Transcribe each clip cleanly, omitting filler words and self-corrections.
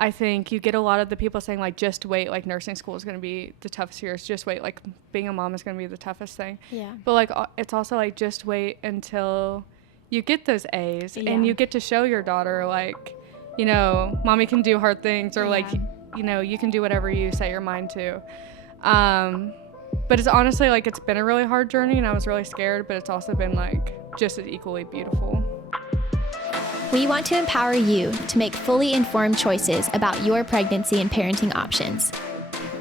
I think you get a lot of the people saying, like, just wait, like, nursing school is going to be the toughest years. Just wait, like, being a mom is going to be the toughest thing. Yeah. But, like, it's also, like, just wait until you get those A's and you get to show your daughter, like, you know, mommy can do hard things, or, like, you know, you can do whatever you set your mind to. But it's honestly, like, it's been a really hard journey, and I was really scared, but it's also been, like, just as equally beautiful. We want to empower you to make fully informed choices about your pregnancy and parenting options.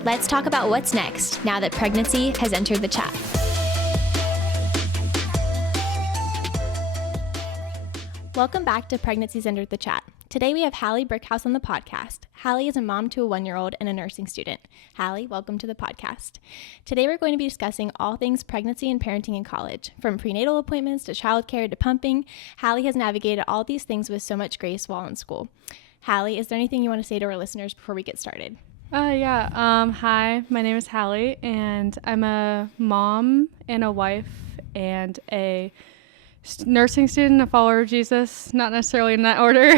Let's talk about what's next now that pregnancy has entered the chat. Welcome back to Pregnancy's Entered the Chat. Today we have Halle Brickhouse on the podcast. Halle is a mom to a 1-year-old and a nursing student. Halle, welcome to the podcast. Today we're going to be discussing all things pregnancy and parenting in college. From prenatal appointments to childcare to pumping, Halle has navigated all these things with so much grace while in school. Halle, is there anything you want to say to our listeners before we get started? Hi, my name is Halle, and I'm a mom and a wife and a nursing student, a follower of Jesus, not necessarily in that order.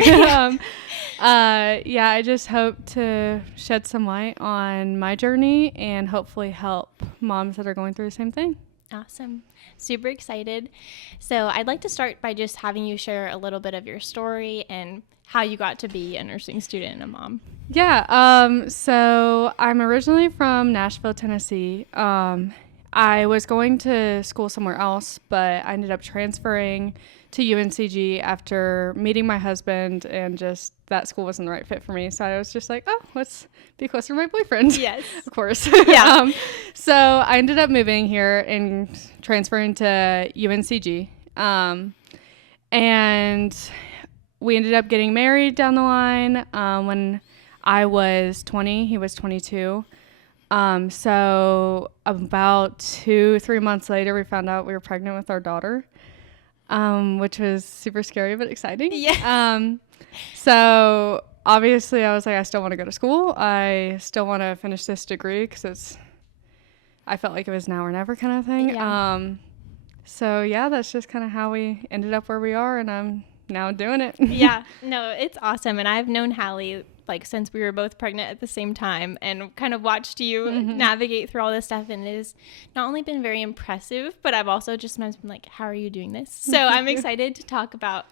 I just hope to shed some light on my journey and hopefully help moms that are going through the same thing. Awesome. Super excited. So I'd like to start by just having you share a little bit of your story and how you got to be a nursing student and a mom. Yeah. So I'm originally from Nashville, Tennessee. I was going to school somewhere else, but I ended up transferring to UNCG after meeting my husband, and just that school wasn't the right fit for me. So I was just like, oh, let's be closer to my boyfriend. Yes. Of course. Yeah. So I ended up moving here and transferring to UNCG. And we ended up getting married down the line when I was 20. He was 22. So about 2-3 months later, we found out we were pregnant with our daughter, which was super scary but exciting. Yeah. So obviously I was like, I still want to go to school. I still want to finish this degree because I felt like it was now or never kind of thing. Yeah. That's just kind of how we ended up where we are, and I'm now doing it. Yeah, no, it's awesome. And I've known Halle since we were both pregnant at the same time, and kind of watched you navigate through all this stuff, and it has not only been very impressive, but I've also just sometimes been like, how are you doing this? So I'm excited to talk about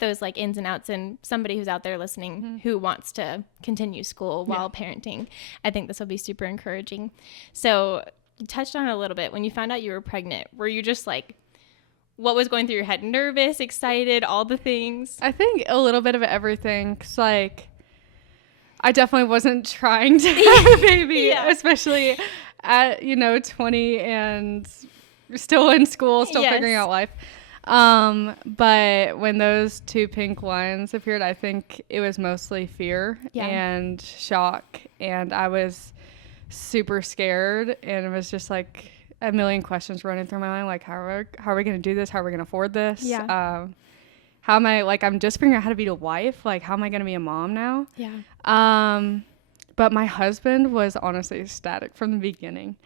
those ins and outs, and somebody who's out there listening who wants to continue school while parenting. I think this will be super encouraging. So you touched on it a little bit. When you found out you were pregnant, were you just what was going through your head? Nervous, excited, all the things? I think a little bit of everything, because I definitely wasn't trying to have a baby, especially at, 20 and still in school, still figuring out life. But when those 2 pink lines appeared, I think it was mostly fear and shock. And I was super scared, and it was just a million questions running through my mind. How are we going to do this? How are we going to afford this? Yeah. How am I, I'm just figuring out how to be a wife. How am I going to be a mom now? Yeah. But my husband was honestly ecstatic from the beginning.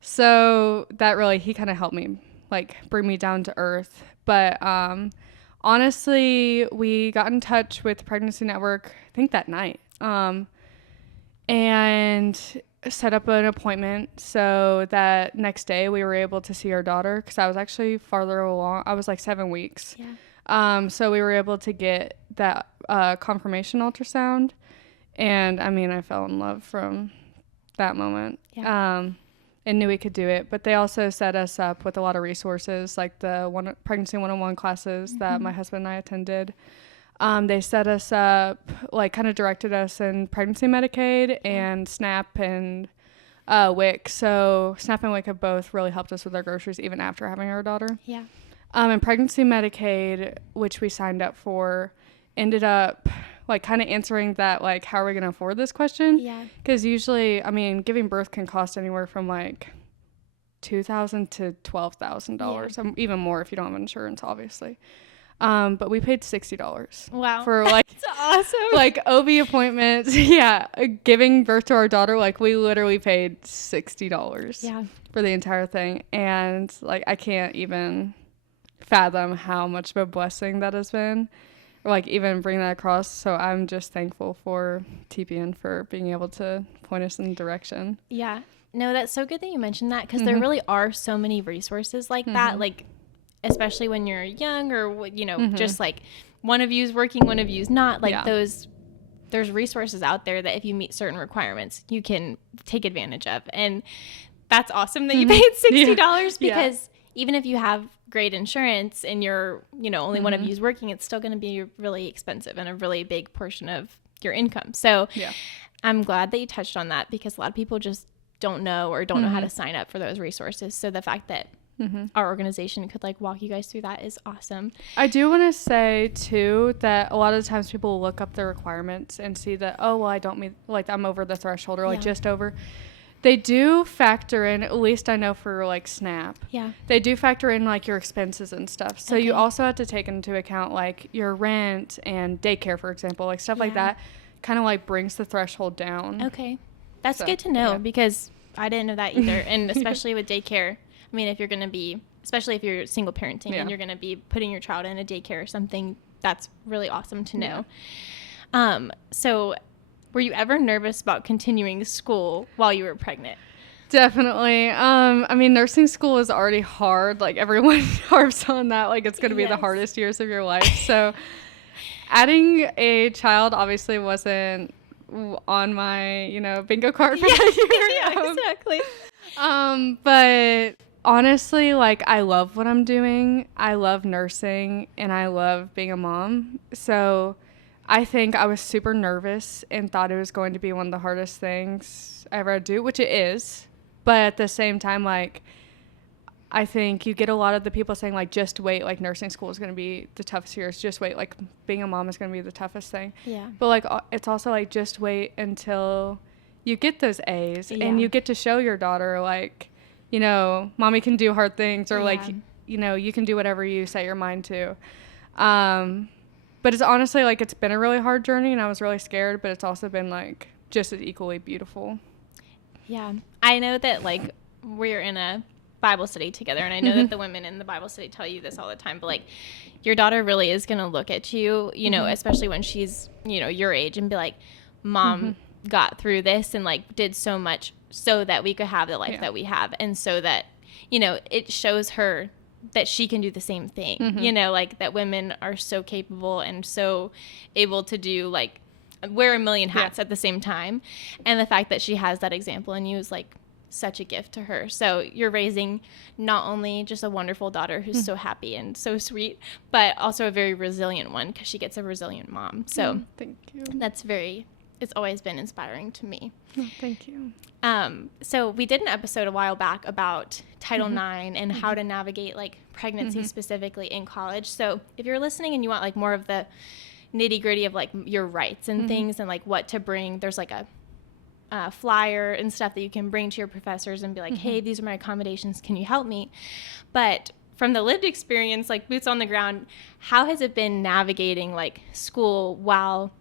So that really, he kind of helped me, bring me down to earth. But honestly, we got in touch with the Pregnancy Network, I think that night, and set up an appointment. So that next day we were able to see our daughter, because I was actually farther along. I was 7 weeks. Yeah. So we were able to get that confirmation ultrasound, and I fell in love from that moment. Yeah. And knew we could do it. But they also set us up with a lot of resources, like the Pregnancy 101 classes that my husband and I attended. They set us up, kind of directed us in pregnancy Medicaid and SNAP and WIC. So SNAP and WIC have both really helped us with our groceries even after having our daughter. Yeah. And pregnancy Medicaid, which we signed up for, ended up kind of answering that, how are we going to afford this question? Yeah. Because usually, giving birth can cost anywhere from $2,000 to $12,000, even more if you don't have insurance, obviously. But we paid $60. Wow. For That's awesome. OB appointments. Yeah. Giving birth to our daughter, we literally paid $60 for the entire thing. And I can't even fathom how much of a blessing that has been. or like even bring that across. So I'm just thankful for TPN for being able to point us in the direction. Yeah. No, that's so good that you mentioned that, because there really are so many resources like that, like especially when you're young, or just like one of you's working, one of you's not, like there's resources out there that if you meet certain requirements, you can take advantage of. And that's awesome that you paid $60 because even if you have great insurance and you're, only one of you's working, it's still going to be really expensive and a really big portion of your income. So I'm glad that you touched on that, because a lot of people just don't know or don't know how to sign up for those resources. So the fact that our organization could like walk you guys through that is awesome. I do want to say too that a lot of the times people look up the requirements and see that, oh, well, I don't meet, like I'm over the threshold, or like just over. They do factor in, at least I know for like SNAP. Yeah. They do factor in like your expenses and stuff. So you also have to take into account like your rent and daycare, for example, like stuff like that kind of like brings the threshold down. Okay. That's good to know because I didn't know that either. And especially with daycare, I mean, if you're going to be, especially if you're single parenting and you're going to be putting your child in a daycare or something, that's really awesome to know. So were you ever nervous about continuing school while you were pregnant? Definitely. I mean, nursing school is already hard. Like everyone harps on that. Like it's going to be the hardest years of your life. So adding a child obviously wasn't on my, bingo card for that year. Exactly. But honestly, like I love what I'm doing. I love nursing and I love being a mom. So I think I was super nervous and thought it was going to be one of the hardest things I ever had to do, which it is. But at the same time, like, I think you get a lot of the people saying, like, just wait, like, nursing school is going to be the toughest years. Just wait, like, being a mom is going to be the toughest thing. Yeah. But, like, it's also, like, just wait until you get those A's and you get to show your daughter, like, mommy can do hard things or, like, you can do whatever you set your mind to. But it's honestly, like, it's been a really hard journey and I was really scared, but it's also been, like, just as equally beautiful. Yeah. I know that, like, we're in a Bible study together, and I know that the women in the Bible study tell you this all the time, but, like, your daughter really is going to look at you, especially when she's, your age, and be like, Mom got through this and, like, did so much so that we could have the life that we have, and so that, it shows her that she can do the same thing, like that women are so capable and so able to do, like, wear a million hats at the same time. And the fact that she has that example in you is, like, such a gift to her. So you're raising not only just a wonderful daughter who's so happy and so sweet, but also a very resilient one because she gets a resilient mom. So thank you. It's always been inspiring to me. Oh, thank you. So we did an episode a while back about Title IX and how to navigate, like, pregnancy specifically in college. So if you're listening and you want, like, more of the nitty gritty of, like, your rights and things and, like, what to bring, there's, like, a flyer and stuff that you can bring to your professors and be like, hey, these are my accommodations. Can you help me? But from the lived experience, like, boots on the ground, how has it been navigating, like, school while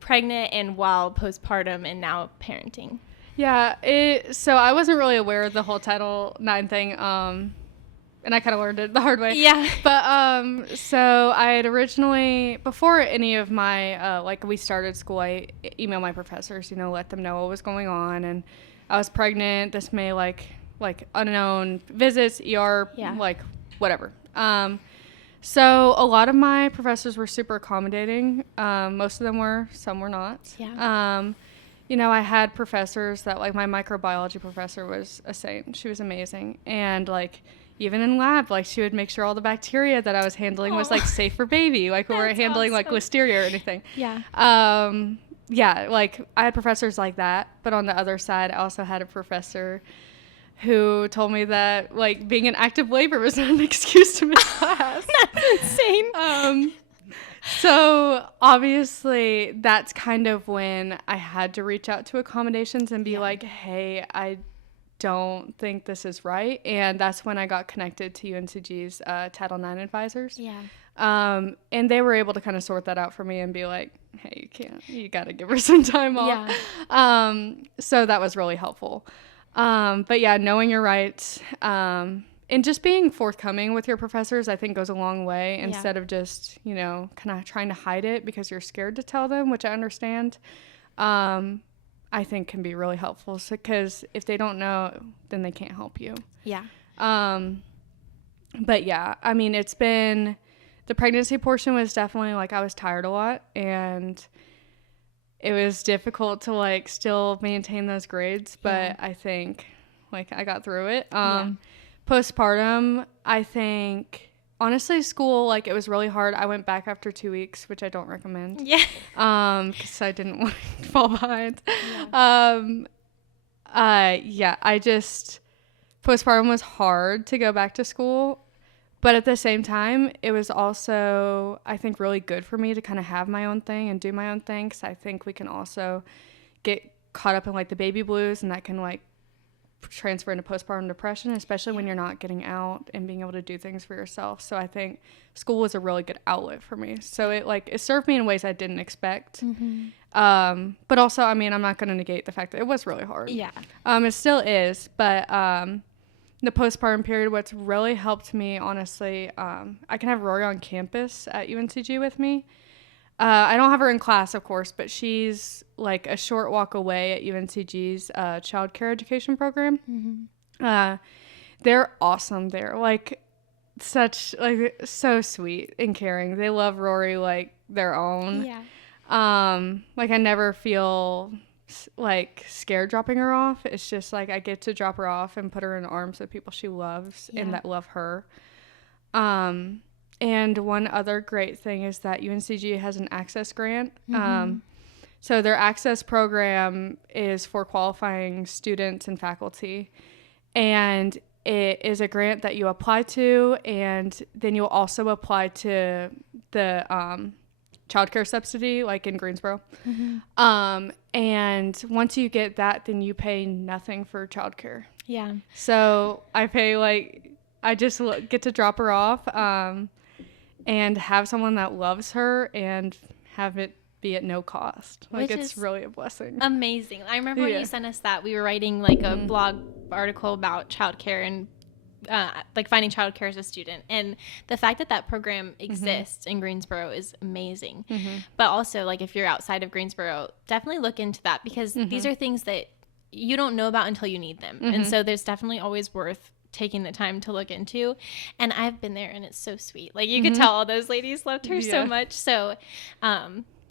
pregnant and while postpartum and now parenting? Yeah, so I wasn't really aware of the whole Title IX thing, and I kind of learned it the hard way. Yeah. But so I had originally, before any of my, like, we started school, I emailed my professors, let them know what was going on, and I was pregnant. This may, like unknown visits, ER, like, whatever. So a lot of my professors were super accommodating. Most of them were, some were not. Yeah. I had professors that, like, my microbiology professor was a saint. She was amazing. And, like, even in lab, like, she would make sure all the bacteria that I was handling was, like, safe for baby. Like, we weren't handling, like, listeria or anything. Yeah. Yeah, like, I had professors like that. But on the other side, I also had a professor who told me that, like, being in active labor was not an excuse to miss class. That's insane. So obviously that's kind of when I had to reach out to accommodations and be like, hey, I don't think this is right. And that's when I got connected to UNCG's Title IX advisors. Yeah. And they were able to kind of sort that out for me and be like, hey, you got to give her some time off. Yeah. So that was really helpful. But yeah, knowing your rights, and just being forthcoming with your professors, I think, goes a long way instead of just, you know, kind of trying to hide it because you're scared to tell them, which I understand. I think can be really helpful because if they don't know, then they can't help you. Yeah. But yeah, I mean, it's been, the pregnancy portion was definitely like, I was tired a lot, and it was difficult to like still maintain those grades, but I think like I got through it. Postpartum, I think, honestly, school, like, it was really hard. I went back after 2 weeks, which I don't recommend. Yeah. Because I didn't want to fall behind. Postpartum was hard to go back to school. But at the same time, it was also, I think, really good for me to kind of have my own thing and do my own thing. Because I think we can also get caught up in, like, the baby blues, and that can, like, transfer into postpartum depression, especially when you're not getting out and being able to do things for yourself. So I think school was a really good outlet for me. So it served me in ways I didn't expect. But also, I mean, I'm not going to negate the fact that it was really hard. Yeah. It still is, but the postpartum period, what's really helped me, honestly, I can have Rory on campus at UNCG with me. I don't have her in class, of course, but she's like a short walk away at UNCG's childcare education program. They're awesome there. Like, so sweet and caring. They love Rory like their own. Yeah. Like, I never feel like scared dropping her off. It's just like I get to drop her off and put her in the arms of people she loves and that love her. And one other great thing is that UNCG has an access grant. So their access program is for qualifying students and faculty. And it is a grant that you apply to, and then you'll also apply to the childcare subsidy, like in Greensboro. And once you get that, then you pay nothing for childcare. Yeah. So I pay, like, I just get to drop her off and have someone that loves her and have it be at no cost. Like, Which it's really a blessing. Amazing. I remember when you sent us that, we were writing like a blog article about childcare and like finding childcare as a student, and the fact that that program exists in Greensboro is amazing. But also, like, if you're outside of Greensboro, definitely look into that, because these are things that you don't know about until you need them. And so there's definitely always worth taking the time to look into. And I've been there, and it's so sweet. Like, you could tell all those ladies loved her so much. So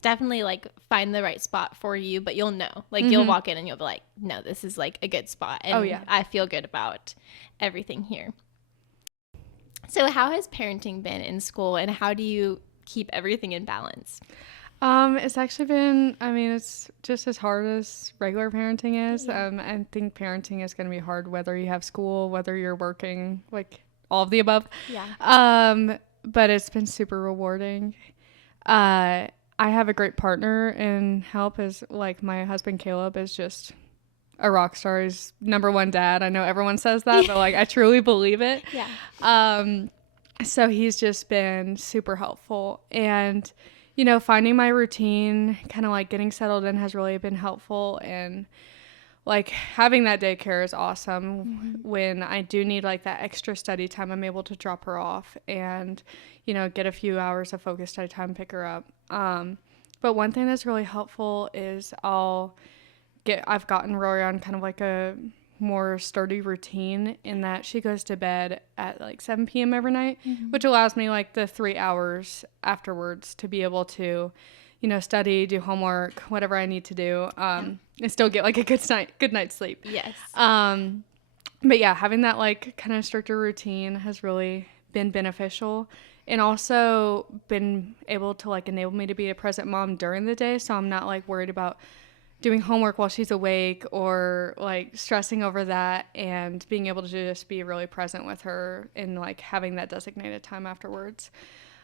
definitely, like, find the right spot for you, but you'll know. Like, you'll walk in and you'll be like, no, this is like a good spot, and I feel good about everything here. So how has parenting been in school, and how do you keep everything in balance? It's actually been, I mean, it's just as hard as regular parenting is. I think parenting is going to be hard whether you have school, whether you're working, like all of the above. But it's been super rewarding. I have a great partner and help, is like my husband Caleb is just a rock star. He's #1 dad. I know everyone says that, but like I truly believe it. So he's just been super helpful, and you know, finding my routine, kind of like getting settled in, has really been helpful. And like having that daycare is awesome. When I do need like that extra study time, I'm able to drop her off and, you know, get a few hours of focused study time, pick her up. But one thing that's really helpful is I've gotten Rory on kind of like a more sturdy routine, in that she goes to bed at like 7 p.m. every night, which allows me like the 3 hours afterwards to be able to, you know, study, do homework, whatever I need to do, and still get like a good night's sleep. Yes. But yeah, having that like kind of stricter routine has really been beneficial, and also been able to like enable me to be a present mom during the day. So I'm not like worried about doing homework while she's awake, or like stressing over that, and being able to just be really present with her and like having that designated time afterwards.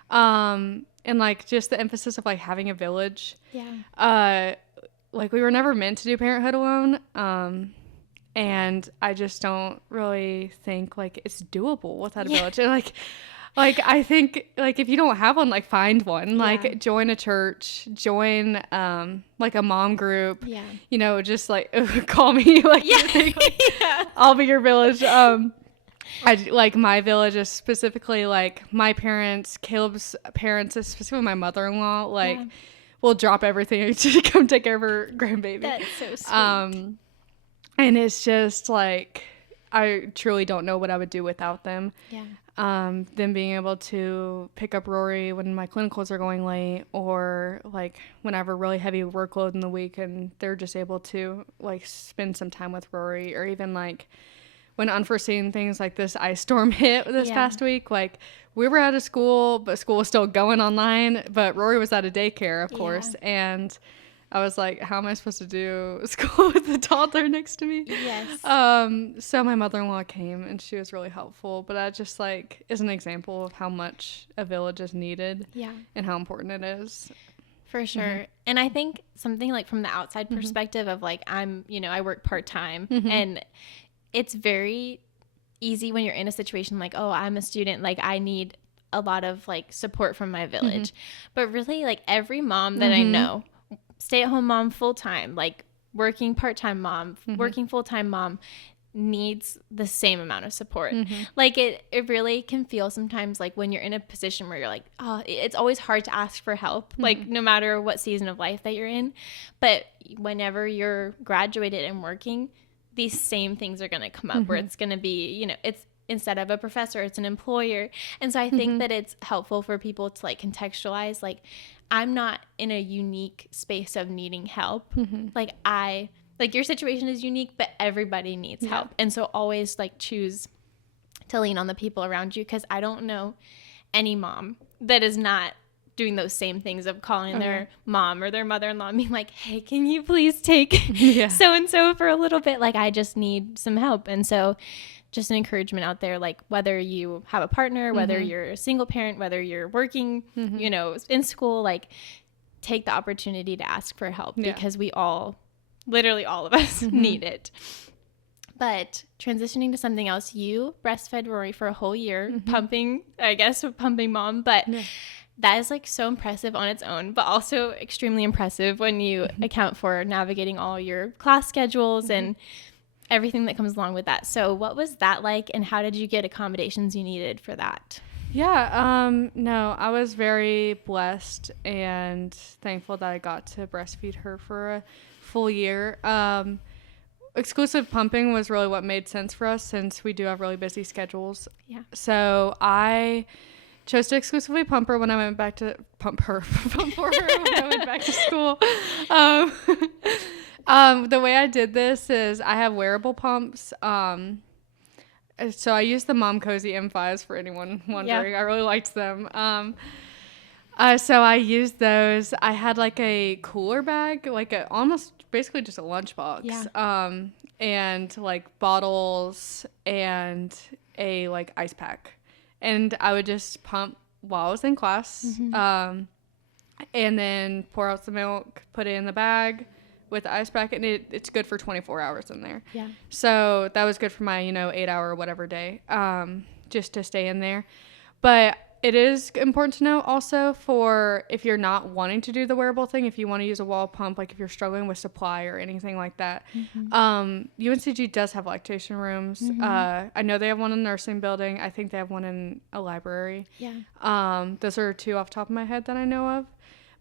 And like just the emphasis of like having a village. Like we were never meant to do parenthood alone. And I just don't really think like it's doable without a village. And like I think like if you don't have one, like find one, like join a church, join like a mom group, you know, just like call me, like I'll be your village. like my village is specifically like my parents, Caleb's parents, specifically my mother-in-law, like will drop everything to come take care of her grandbaby. That's so sweet. And it's just like, I truly don't know what I would do without them. Yeah. Them being able to pick up Rory when my clinicals are going late, or like when I have a really heavy workload in the week and they're just able to like spend some time with Rory, or even like when unforeseen things like this ice storm hit this past week, like we were out of school, but school was still going online, but Rory was out of daycare, of course. And I was like, how am I supposed to do school with the toddler next to me? Yes. So my mother-in-law came and she was really helpful, but that just like is an example of how much a village is needed and how important it is. For sure. And I think something like from the outside perspective of like, I work part-time and it's very easy when you're in a situation like, oh, I'm a student, like I need a lot of like support from my village. But really like every mom that I know, stay-at-home mom full-time, like working part-time mom, working full-time mom, needs the same amount of support. Like it really can feel sometimes like when you're in a position where you're like, oh, it's always hard to ask for help, like no matter what season of life that you're in. But whenever you're graduated and working, these same things are going to come up where it's going to be, it's instead of a professor, it's an employer. And so I think that it's helpful for people to like contextualize, like I'm not in a unique space of needing help. Like your situation is unique, but everybody needs help. And so always like choose to lean on the people around you, because I don't know any mom that is not doing those same things of calling their mom or their mother-in-law and being like, hey, can you please take so-and-so for a little bit? Like, I just need some help. And so just an encouragement out there, like whether you have a partner, whether you're a single parent, whether you're working, in school, like take the opportunity to ask for help because we all, literally all of us need it. But transitioning to something else, you breastfed Rory for a whole year, pumping mom, but that is like so impressive on its own, but also extremely impressive when you account for navigating all your class schedules and everything that comes along with that. So what was that like, and how did you get accommodations you needed for that? No, I was very blessed and thankful that I got to breastfeed her for a full year. Exclusive pumping was really what made sense for us since we do have really busy schedules. Yeah. So I chose to exclusively pump her when I went back to pump for her when I went back to school. The way I did this is I have wearable pumps. So I used the Mom Cozy M5s for anyone wondering. I really liked them. So I used those. I had like a cooler bag, like almost basically just a lunchbox, and like bottles and a like ice pack. And I would just pump while I was in class, and then pour out some milk, put it in the bag with the ice pack, and it's good for 24 hours in there. Yeah. So that was good for my 8-hour whatever day, just to stay in there. But it is important to know also for if you're not wanting to do the wearable thing, if you want to use a wall pump, like if you're struggling with supply or anything like that, UNCG does have lactation rooms. I know they have one in the nursing building. I think they have one in a library. Yeah. Those are two off the top of my head that I know of.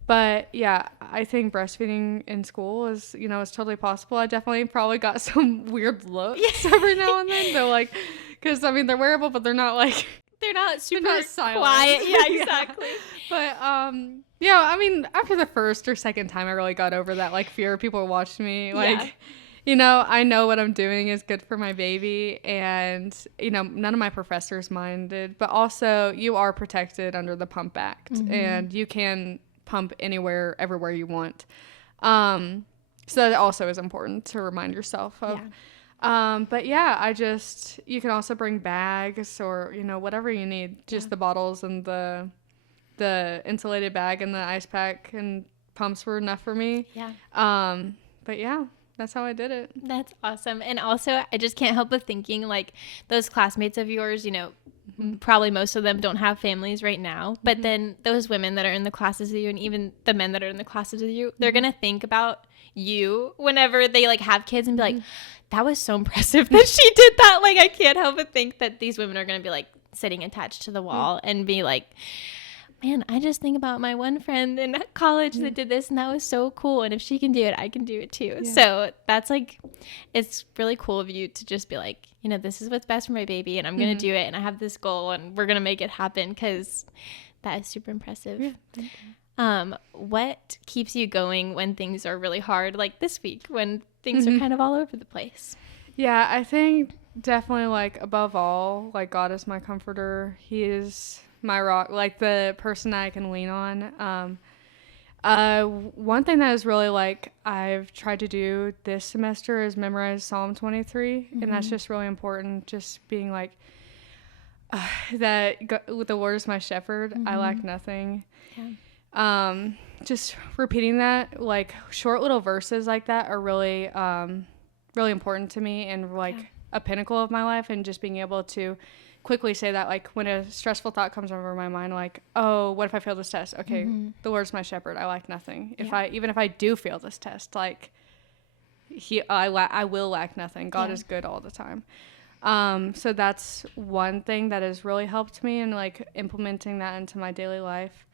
But yeah, I think breastfeeding in school is, is totally possible. I definitely probably got some weird looks every now and then. They're like, because they're wearable, but they're not like, they're not super silent. Quiet. Yeah, exactly. But after the first or second time, I really got over that like fear of people watching me. Like, I know what I'm doing is good for my baby, and none of my professors minded. But also, you are protected under the Pump Act, and you can pump anywhere, everywhere you want. So that also is important to remind yourself of. But yeah, you can also bring bags or, whatever you need, just the bottles and the insulated bag and the ice pack and pumps were enough for me. Yeah. But yeah, that's how I did it. That's awesome. And also I just can't help but thinking like those classmates of yours, probably most of them don't have families right now, but then those women that are in the classes with you and even the men that are in the classes with you, they're going to think about you whenever they like have kids and be like, that was so impressive that she did that. Like, I can't help but think that these women are going to be like sitting attached to the wall and be like, man, I just think about my one friend in college that did this and that was so cool. And if she can do it, I can do it too. Yeah. So that's like, it's really cool of you to just be like, you know, this is what's best for my baby and I'm going to do it. And I have this goal and we're going to make it happen, because that is super impressive. Yeah. What keeps you going when things are really hard, like this week when things are kind of all over the place? Yeah, I think definitely, like, above all, like, God is my comforter. He is my rock, like the person I can lean on. One thing that is really like I've tried to do this semester is memorize Psalm 23, and that's just really important. Just being like that the Lord is my shepherd, I lack nothing. Yeah. Just repeating that, like short little verses like that are really really important to me, and like a pinnacle of my life, and just being able to quickly say that, like when a stressful thought comes over my mind, like, oh, what if I fail this test? Okay, the Lord's my shepherd, I lack nothing. Even if I do fail this test, like I will lack nothing. God is good all the time. So that's one thing that has really helped me in like implementing that into my daily life.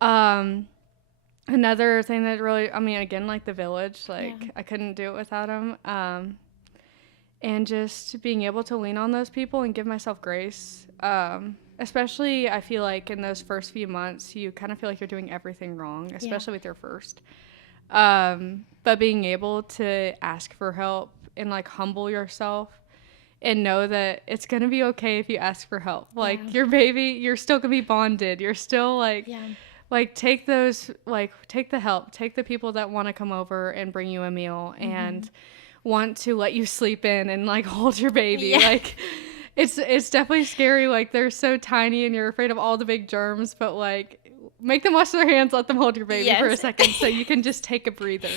Another thing that really, I mean, again, like the village, like I couldn't do it without him. And just being able to lean on those people and give myself grace. Especially, I feel like in those first few months, you kind of feel like you're doing everything wrong, especially with your first. But being able to ask for help and like humble yourself and know that it's going to be okay if you ask for help. Like your baby, you're still going to be bonded. You're still like, like take those, like take the help, take the people that want to come over and bring you a meal and want to let you sleep in and like hold your baby. Like it's definitely scary. Like they're so tiny and you're afraid of all the big germs, but like make them wash their hands, let them hold your baby for a second so you can just take a breather.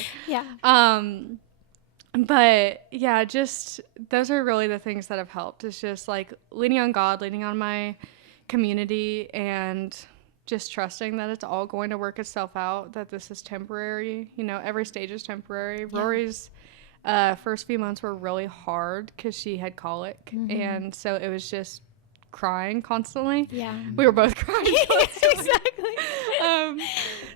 But yeah, just those are really the things that have helped. It's just like leaning on God, leaning on my community, and just trusting that it's all going to work itself out, that this is temporary. You know, every stage is temporary. Rory's first few months were really hard because she had colic, and so it was just crying constantly. We were both crying constantly.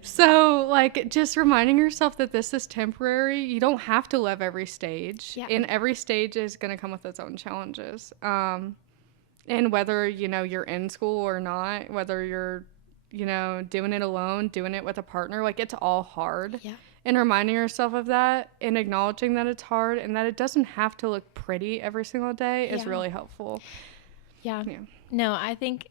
So like just reminding yourself that this is temporary. You don't have to love every stage, and every stage is going to come with its own challenges. And whether, you know, you're in school or not, whether you're, you know, doing it alone, doing it with a partner, like it's all hard. And reminding yourself of that and acknowledging that it's hard and that it doesn't have to look pretty every single day is really helpful. No, I think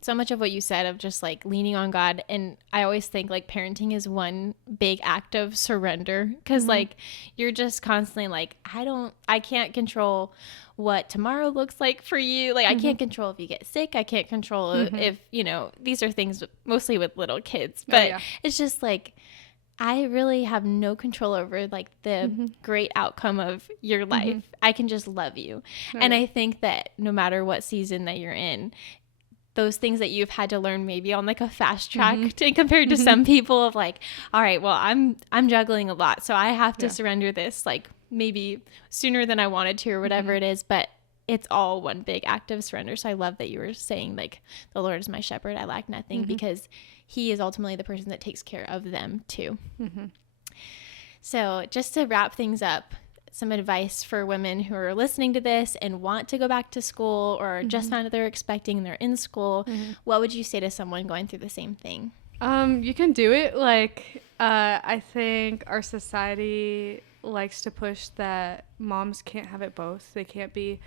so much of what you said of just like leaning on God, and I always think like parenting is one big act of surrender, because like you're just constantly like, I can't control what tomorrow looks like for you. Like I can't control if you get sick. I can't control if, you know, these are things mostly with little kids, but it's just like, I really have no control over like the great outcome of your life. I can just love you. And I think that no matter what season that you're in, those things that you've had to learn maybe on like a fast track compared to some people of like, all right, well, I'm juggling a lot, so I have to surrender this like maybe sooner than I wanted to or whatever it is, but it's all one big act of surrender. So I love that you were saying like, the Lord is my shepherd, I lack nothing, because he is ultimately the person that takes care of them too. So just to wrap things up, some advice for women who are listening to this and want to go back to school, or just found out they're expecting and they're in school, what would you say to someone going through the same thing? You can do it. Like, I think our society likes to push that moms can't have it both. They can't be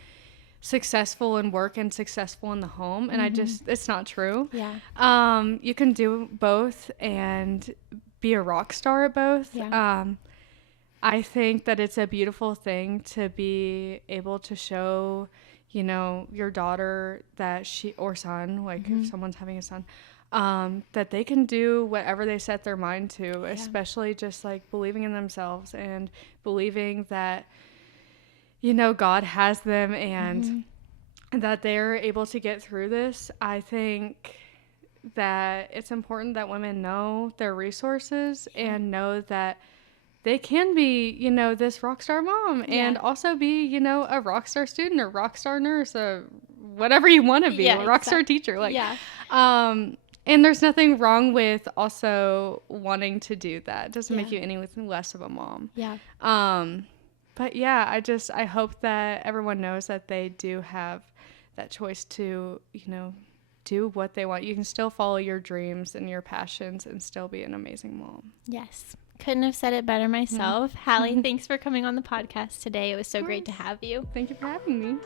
successful in work and successful in the home. And it's not true. You can do both and be a rock star at both. I think that it's a beautiful thing to be able to show, you know, your daughter that or son, like if someone's having a son, that they can do whatever they set their mind to, especially just like believing in themselves and believing that, you know, God has them and that they're able to get through this. I think that it's important that women know their resources and know that they can be, you know, this rock star mom and also be, you know, a rock star student or rock star nurse or whatever you want to be, a rock star teacher. Like, and there's nothing wrong with also wanting to do that. It doesn't make you any less of a mom. Yeah. But yeah, I hope that everyone knows that they do have that choice to, you know, do what they want. You can still follow your dreams and your passions and still be an amazing mom. Yes. Couldn't have said it better myself. Halle, thanks for coming on the podcast today. It was so great to have you. Thank you for having me.